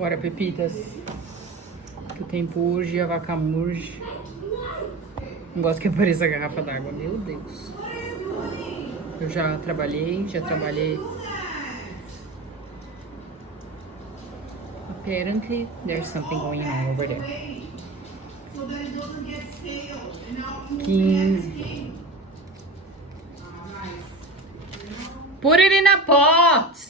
Bora, Pepitas. Que o tempo urge e a vaca murge. Não gosto que apareça a garrafa d'água. Meu Deus. Eu já trabalhei. Apparently, there's something going on over there. 15. Put it in a pot!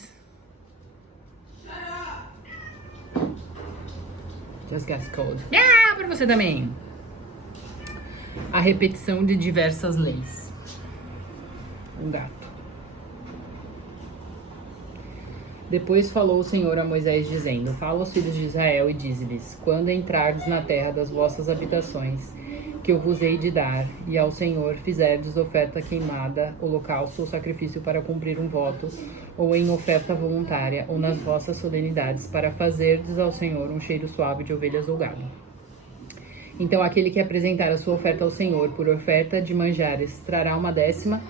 Just gets cold. Yeah, pra você também. A repetição de diversas leis. Um gato. Depois falou o Senhor a Moisés, dizendo: Fala aos filhos de Israel e dize-lhes: Quando entrardes na terra das vossas habitações, que eu vos hei de dar, e ao Senhor fizerdes oferta queimada, holocausto ou sacrifício para cumprir um voto, ou em oferta voluntária, ou nas vossas solenidades, para fazerdes ao Senhor um cheiro suave de ovelhas ou gado. Então aquele que apresentar a sua oferta ao Senhor por oferta de manjares trará 1/10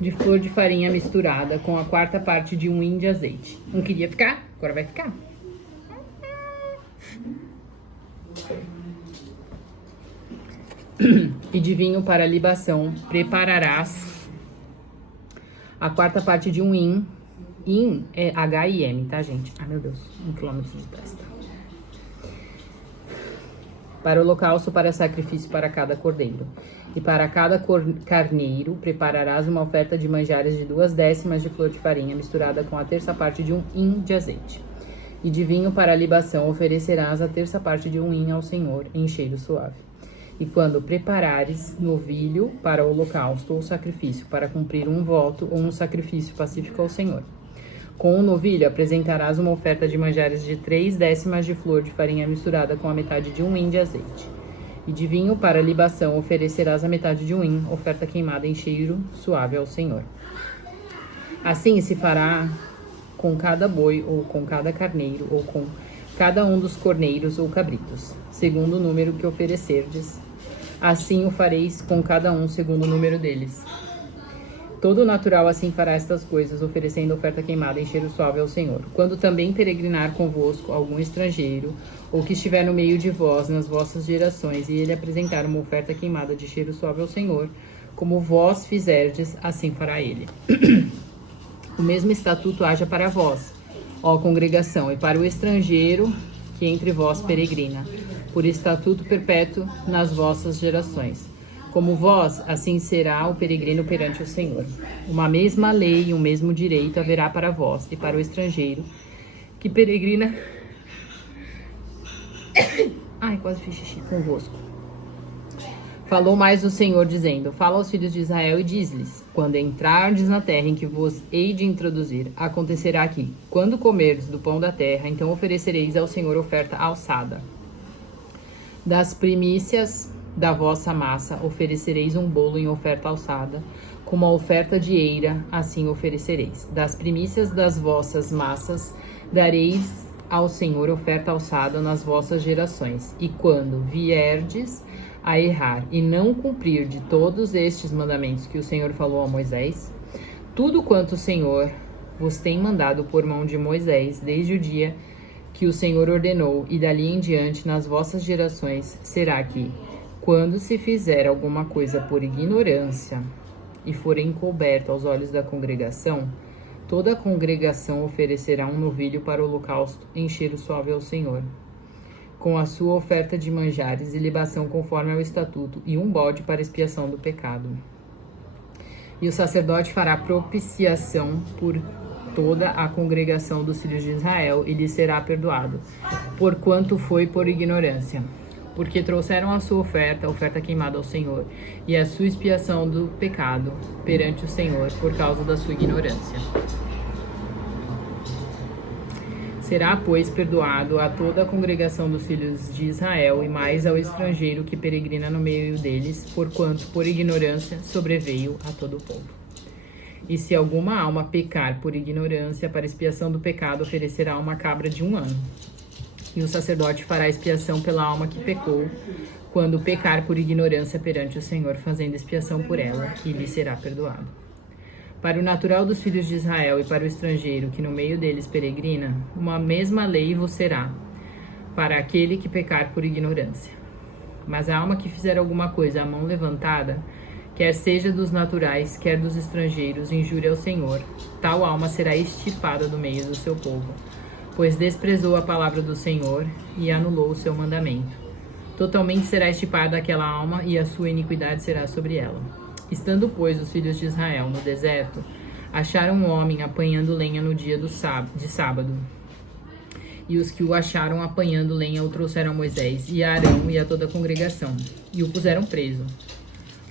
de flor de farinha misturada com a 4ª parte de um hin de azeite. Não queria ficar? Agora vai ficar. E de vinho para libação prepararás a 4ª parte de um hin. Hin é H-I-M, tá, gente? Ai, meu Deus, 1 quilômetro de testa. Para o holocausto, para sacrifício para cada cordeiro. E para cada carneiro prepararás uma oferta de manjares de 2/10 de flor de farinha misturada com a 1/3 parte de um hin de azeite. E de vinho para a libação oferecerás a 1/3 parte de um hin ao Senhor em cheiro suave. E quando preparares novilho para o holocausto ou sacrifício para cumprir um voto ou um sacrifício pacífico ao Senhor. Com o novilho apresentarás uma oferta de manjares de 3/10 de flor de farinha misturada com a metade de um hin de azeite. E de vinho para libação oferecerás a metade de um hin, oferta queimada em cheiro suave ao Senhor. Assim se fará com cada boi ou com cada carneiro ou com cada um dos corneiros ou cabritos, segundo o número que oferecerdes. Assim o fareis com cada um segundo o número deles. Todo natural assim fará estas coisas, oferecendo oferta queimada em cheiro suave ao Senhor. Quando também peregrinar convosco algum estrangeiro, ou que estiver no meio de vós, nas vossas gerações, e ele apresentar uma oferta queimada de cheiro suave ao Senhor, como vós fizerdes, assim fará ele. O mesmo estatuto haja para vós, ó congregação, e para o estrangeiro que entre vós peregrina, por estatuto perpétuo nas vossas gerações. Como vós, assim será o peregrino perante o Senhor. Uma mesma lei e um mesmo direito haverá para vós e para o estrangeiro que peregrina. Ai, quase fiz xixi convosco. Falou mais o Senhor, dizendo: Fala aos filhos de Israel e diz-lhes: Quando entrardes na terra em que vos hei de introduzir, acontecerá que, quando comerdes do pão da terra, então oferecereis ao Senhor oferta alçada. Das primícias da vossa massa oferecereis um bolo em oferta alçada, como a oferta de eira, assim oferecereis. Das primícias das vossas massas dareis ao Senhor oferta alçada nas vossas gerações. E quando vierdes a errar e não cumprir de todos estes mandamentos que o Senhor falou a Moisés, tudo quanto o Senhor vos tem mandado por mão de Moisés, desde o dia que o Senhor ordenou, e dali em diante nas vossas gerações, será que, quando se fizer alguma coisa por ignorância e for encoberto aos olhos da congregação, toda a congregação oferecerá um novilho para o holocausto em cheiro suave ao Senhor, com a sua oferta de manjares e libação conforme ao estatuto, e um bode para expiação do pecado. E o sacerdote fará propiciação por toda a congregação dos filhos de Israel, e lhe será perdoado, porquanto foi por ignorância. Porque trouxeram a sua oferta queimada ao Senhor, e a sua expiação do pecado perante o Senhor, por causa da sua ignorância. Será, pois, perdoado a toda a congregação dos filhos de Israel, e mais ao estrangeiro que peregrina no meio deles, porquanto por ignorância sobreveio a todo o povo. E se alguma alma pecar por ignorância, para expiação do pecado oferecerá uma cabra de 1 ano. E o sacerdote fará expiação pela alma que pecou, quando pecar por ignorância perante o Senhor, fazendo expiação por ela, e lhe será perdoado. Para o natural dos filhos de Israel e para o estrangeiro que no meio deles peregrina, uma mesma lei vos será, para aquele que pecar por ignorância. Mas a alma que fizer alguma coisa à mão levantada, quer seja dos naturais, quer dos estrangeiros, injúria ao Senhor, tal alma será extirpada do meio do seu povo, pois desprezou a palavra do Senhor e anulou o seu mandamento. Totalmente será extirpada aquela alma e a sua iniquidade será sobre ela. Estando, pois, os filhos de Israel no deserto, acharam um homem apanhando lenha no dia de sábado. E os que o acharam apanhando lenha o trouxeram a Moisés e a Arão e a toda a congregação, e o puseram preso,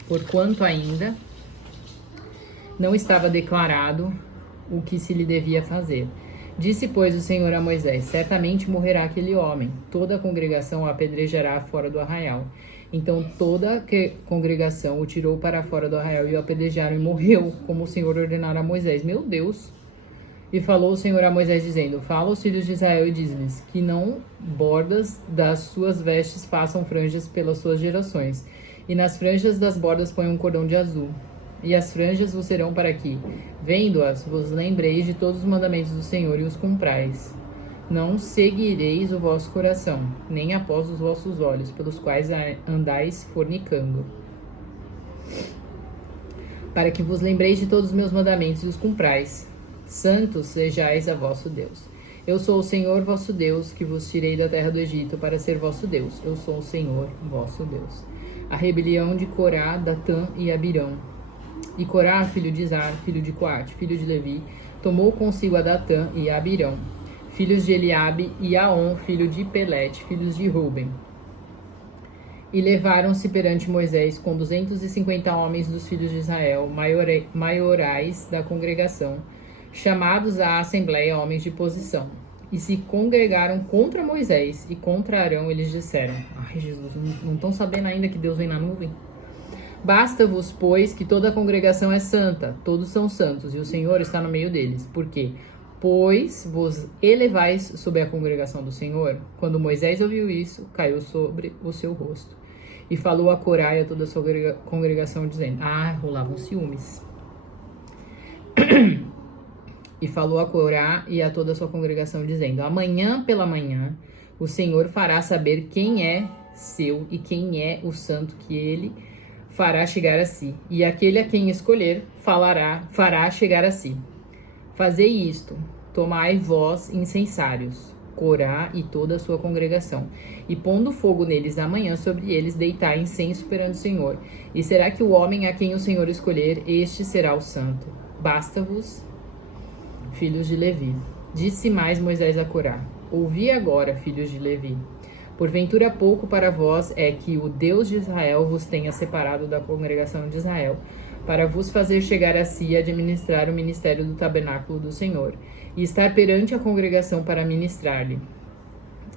porquanto ainda não estava declarado o que se lhe devia fazer. Disse, pois, o Senhor a Moisés: certamente morrerá aquele homem, toda a congregação o apedrejará fora do arraial. Então toda a congregação o tirou para fora do arraial e o apedrejaram, e morreu, como o Senhor ordenara a Moisés. Meu Deus! E falou o Senhor a Moisés, dizendo: fala aos filhos de Israel e diz-lhes que não bordas das suas vestes façam franjas pelas suas gerações, e nas franjas das bordas põe um cordão de azul. E as franjas vos serão para que, vendo-as, vos lembreis de todos os mandamentos do Senhor e os cumprais. Não seguireis o vosso coração, nem após os vossos olhos, pelos quais andais fornicando. Para que vos lembreis de todos os meus mandamentos e os cumprais. Santos sejais a vosso Deus. Eu sou o Senhor vosso Deus, que vos tirei da terra do Egito para ser vosso Deus. Eu sou o Senhor vosso Deus. A rebelião de Corá, Datã e Abirão. E Corá, filho de Izar, filho de Coate, filho de Levi, tomou consigo a Datã e a Abirão, filhos de Eliabe, e Aon, filho de Pelete, filhos de Ruben. E levaram-se perante Moisés com 250 homens dos filhos de Israel, maiorais da congregação, chamados à assembleia homens de posição. E se congregaram contra Moisés e contra Arão, eles disseram: ai, Jesus, não estão sabendo ainda que Deus vem na nuvem? Basta-vos, pois, que toda a congregação é santa, todos são santos, e o Senhor está no meio deles. Por quê? Pois vos elevais sobre a congregação do Senhor. Quando Moisés ouviu isso, caiu sobre o seu rosto. E falou a Corá e a toda a sua congregação, dizendo: rolavam ciúmes. E falou a Corá e a toda a sua congregação, dizendo: amanhã pela manhã o Senhor fará saber quem é seu e quem é o santo que ele fará chegar a si. E aquele a quem escolher fará chegar a si. Fazei isto, tomai vós incensários, Corá e toda a sua congregação, e pondo fogo neles amanhã sobre eles, deitai incenso perante o Senhor. E será que o homem a quem o Senhor escolher, este será o santo. Basta-vos, filhos de Levi. Disse mais Moisés a Corá: ouvi agora, filhos de Levi. Porventura pouco para vós é que o Deus de Israel vos tenha separado da congregação de Israel, para vos fazer chegar a si e administrar o ministério do tabernáculo do Senhor, e estar perante a congregação para ministrar-lhe.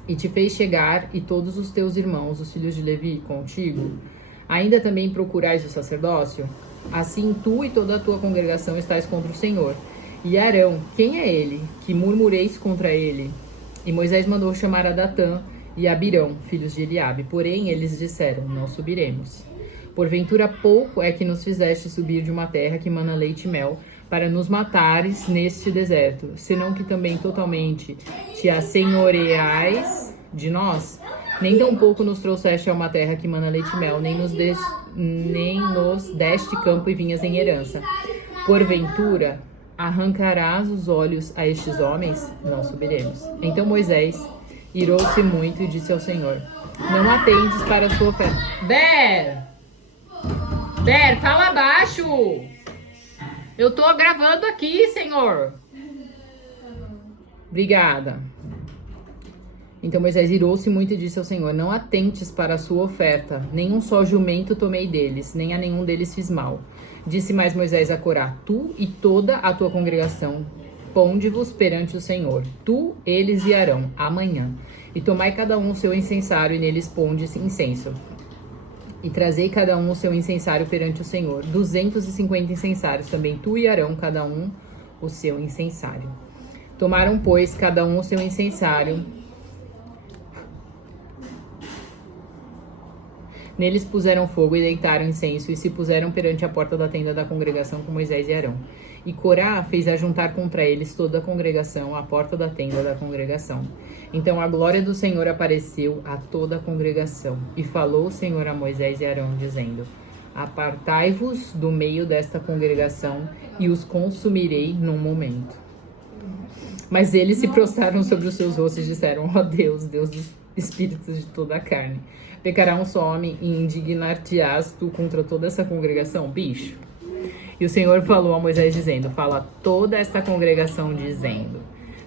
E te fez chegar, e todos os teus irmãos, os filhos de Levi, contigo. Ainda também procurais o sacerdócio? Assim tu e toda a tua congregação estáis contra o Senhor. E Arão, quem é ele, que murmureis contra ele? E Moisés mandou chamar a Datã e Abirão, filhos de Eliabe. Porém, eles disseram: não subiremos. Porventura pouco é que nos fizeste subir de uma terra que mana leite e mel, para nos matares neste deserto, senão que também totalmente te assenhoreais de nós? Nem tampouco nos trouxeste a uma terra que mana leite e mel, nem nos deste campo e vinhas em herança. Porventura arrancarás os olhos a estes homens? Não subiremos. Então Moisés irou-se muito e disse ao Senhor: não atendes para a sua oferta. Ber, fala baixo! Eu tô gravando aqui, Senhor. Obrigada. Então Moisés irou-se muito e disse ao Senhor: não atentes para a sua oferta, nem um só jumento tomei deles, nem a nenhum deles fiz mal. Disse mais Moisés a Corá: tu e toda a tua congregação, ponde-vos perante o Senhor, tu, eles e Arão, amanhã. E tomai cada um o seu incensário, e neles ponde incenso. E trazei cada um o seu incensário perante o Senhor, 250 incensários, também tu e Arão, cada um o seu incensário. Tomaram, pois, cada um o seu incensário. Neles puseram fogo e deitaram incenso, e se puseram perante a porta da tenda da congregação com Moisés e Arão. E Corá fez ajuntar contra eles toda a congregação à porta da tenda da congregação. Então a glória do Senhor apareceu a toda a congregação. E falou o Senhor a Moisés e Arão, dizendo: Apartai-vos do meio desta congregação, e os consumirei num momento. Mas eles se prostraram sobre os seus rostos e disseram: Ó Deus, Deus dos espíritos de toda a carne, pecará um só homem e indignar-te-ás tu contra toda essa congregação, bicho? E o Senhor falou a Moisés, dizendo: Fala toda esta congregação, dizendo: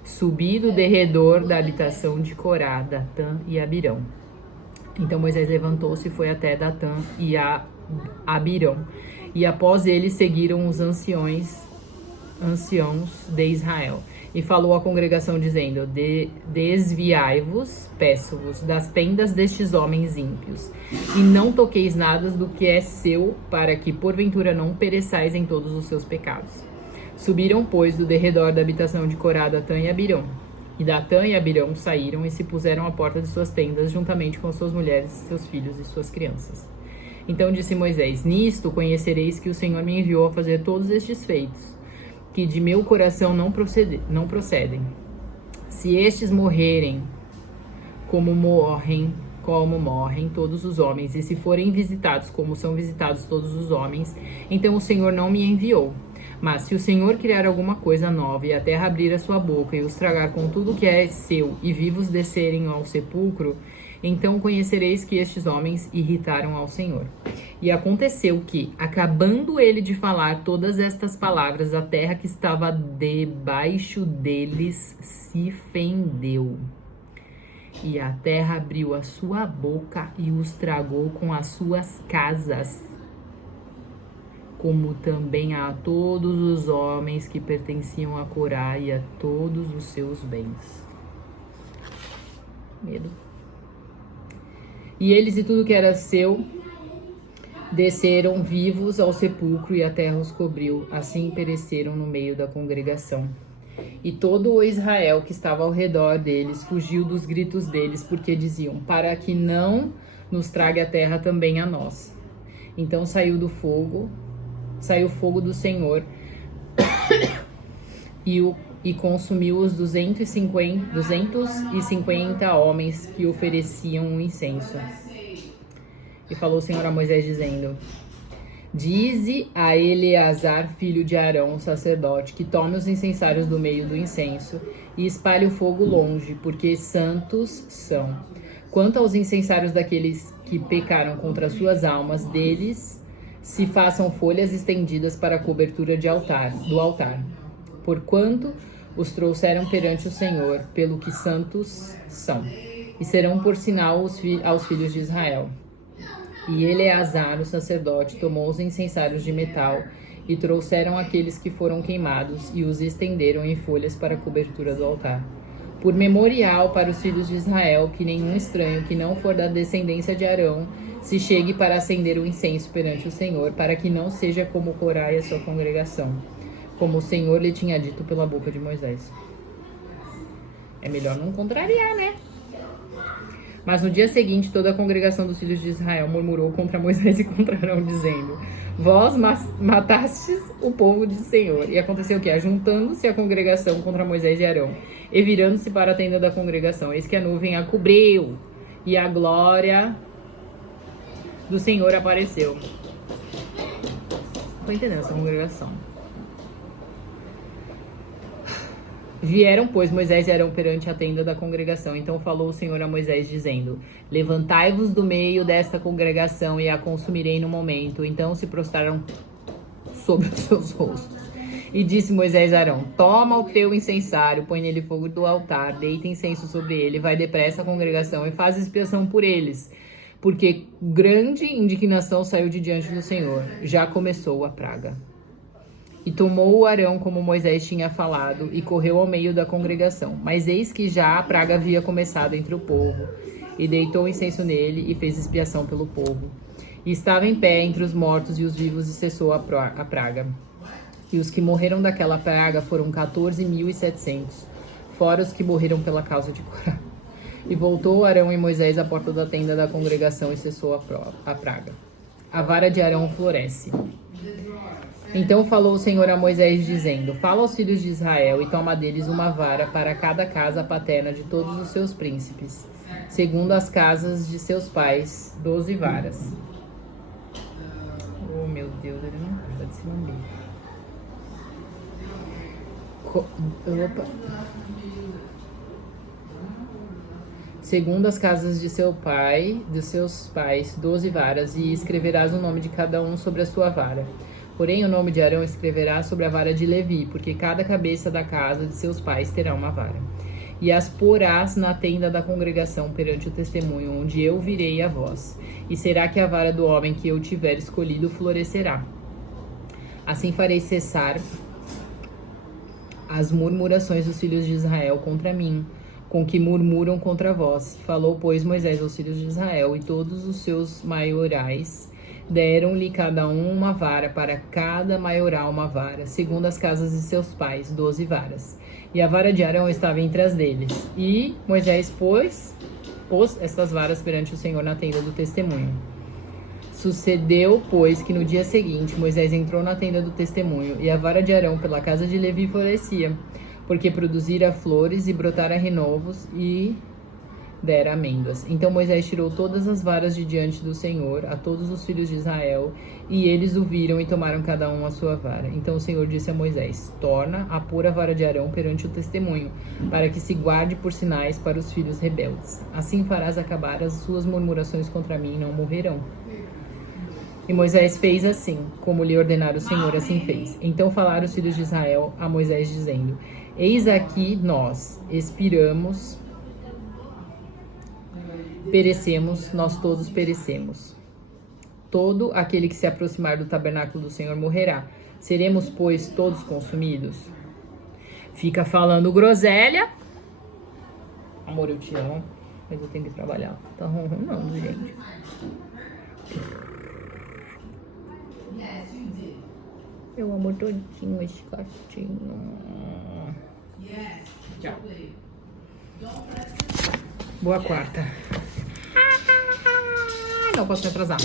Subi do derredor da habitação de Corá, Datã e Abirão. Então Moisés levantou-se e foi até Datã e Abirão. E após ele seguiram os anciãos de Israel. E falou à congregação, dizendo: Desviai-vos, peço-vos, das tendas destes homens ímpios, e não toqueis nada do que é seu, para que porventura não pereçais em todos os seus pecados. Subiram, pois, do derredor da habitação de Corá, Datã e Abirão. E Datã e Abirão saíram e se puseram à porta de suas tendas, juntamente com suas mulheres, seus filhos e suas crianças. Então disse Moisés: Nisto conhecereis que o Senhor me enviou a fazer todos estes feitos, que de meu coração não procedem. Se estes morrerem como morrem todos os homens, e se forem visitados como são visitados todos os homens, então o Senhor não me enviou. Mas se o Senhor criar alguma coisa nova, e a terra abrir a sua boca, e os tragar com tudo que é seu, e vivos descerem ao sepulcro, então conhecereis que estes homens irritaram ao Senhor. E aconteceu que, acabando ele de falar todas estas palavras, a terra que estava debaixo deles se fendeu. E a terra abriu a sua boca e os tragou com as suas casas, como também a todos os homens que pertenciam a Corá e a todos os seus bens. Medo. E eles e tudo que era seu desceram vivos ao sepulcro, e a terra os cobriu. Assim pereceram no meio da congregação. E todo o Israel que estava ao redor deles fugiu dos gritos deles, porque diziam: Para que não nos trague a terra também a nós. Então saiu o fogo do Senhor e consumiu os 250 homens que ofereciam um incenso. E falou o Senhor a Moisés, dizendo: Dize a Eleazar, filho de Arão, sacerdote, que tome os incensários do meio do incenso e espalhe o fogo longe, porque santos são. Quanto aos incensários daqueles que pecaram contra suas almas, deles se façam folhas estendidas para a cobertura do altar. Porquanto os trouxeram perante o Senhor, pelo que santos são, e serão por sinal aos filhos de Israel. E Eleazar, o sacerdote, tomou os incensários de metal e trouxeram aqueles que foram queimados e os estenderam em folhas para a cobertura do altar. Por memorial para os filhos de Israel, que nenhum estranho que não for da descendência de Arão se chegue para acender o incenso perante o Senhor, para que não seja como Corá e a sua congregação, como o Senhor lhe tinha dito pela boca de Moisés. É melhor não contrariar, né? Mas no dia seguinte, toda a congregação dos filhos de Israel murmurou contra Moisés e contra Arão, dizendo: Vós matastes o povo do Senhor. E aconteceu que, ajuntando-se a congregação contra Moisés e Arão, e virando-se para a tenda da congregação, eis que a nuvem a cobriu, e a glória do Senhor apareceu. Não tô entendendo essa congregação. Vieram, pois, Moisés e Arão perante a tenda da congregação. Então falou o Senhor a Moisés, dizendo: Levantai-vos do meio desta congregação e a consumirei no momento. Então se prostraram sobre os seus rostos. E disse Moisés a Arão: Toma o teu incensário, põe nele fogo do altar, deita incenso sobre ele, vai depressa à congregação e faz expiação por eles, porque grande indignação saiu de diante do Senhor. Já começou a praga. E tomou o Arão como Moisés tinha falado, e correu ao meio da congregação. Mas eis que já a praga havia começado entre o povo, e deitou incenso nele, e fez expiação pelo povo. E estava em pé entre os mortos e os vivos, e cessou a praga. E os que morreram daquela praga foram 14.700, fora os que morreram pela causa de Corá. E voltou Arão e Moisés à porta da tenda da congregação, e cessou a praga. A vara de Arão floresce. Então falou o Senhor a Moisés, dizendo: Fala aos filhos de Israel e toma deles uma vara para cada casa paterna de todos os seus príncipes, segundo as casas de seus pais, 12 varas. Oh, meu Deus, ele não pode se lamber. Opa. Segundo as casas de seu pai, de seus pais, 12 varas, e escreverás o nome de cada um sobre a sua vara. Porém, o nome de Arão escreverá sobre a vara de Levi, porque cada cabeça da casa de seus pais terá uma vara. E as porás na tenda da congregação perante o testemunho, onde eu virei a vós. E será que a vara do homem que eu tiver escolhido florescerá. Assim farei cessar as murmurações dos filhos de Israel contra mim, com que murmuram contra vós. Falou, pois, Moisés aos filhos de Israel, e todos os seus maiorais deram-lhe cada um uma vara, para cada maioral uma vara, segundo as casas de seus pais, 12 varas. E a vara de Arão estava entre as deles. E Moisés pôs estas varas perante o Senhor na tenda do testemunho. Sucedeu, pois, que no dia seguinte Moisés entrou na tenda do testemunho, e a vara de Arão pela casa de Levi florescia, porque produzira flores e brotara renovos e dera amêndoas. Então Moisés tirou todas as varas de diante do Senhor a todos os filhos de Israel, e eles o viram e tomaram cada um a sua vara. Então o Senhor disse a Moisés: Torna a pôr a vara de Arão perante o testemunho, para que se guarde por sinais para os filhos rebeldes. Assim farás acabar as suas murmurações contra mim, e não morrerão. E Moisés fez assim, como lhe ordenara o Senhor, assim fez. Então falaram os filhos de Israel a Moisés, dizendo: Eis aqui nós, expiramos, perecemos, nós todos perecemos. Todo aquele que se aproximar do tabernáculo do Senhor morrerá. Seremos, pois, todos consumidos? Fica falando groselha. Amor, eu te amo, mas eu tenho que trabalhar. Tá ronronando, gente. Eu amo todinho esse gatinho. Tchau. Boa quarta. Não posso me atrasar.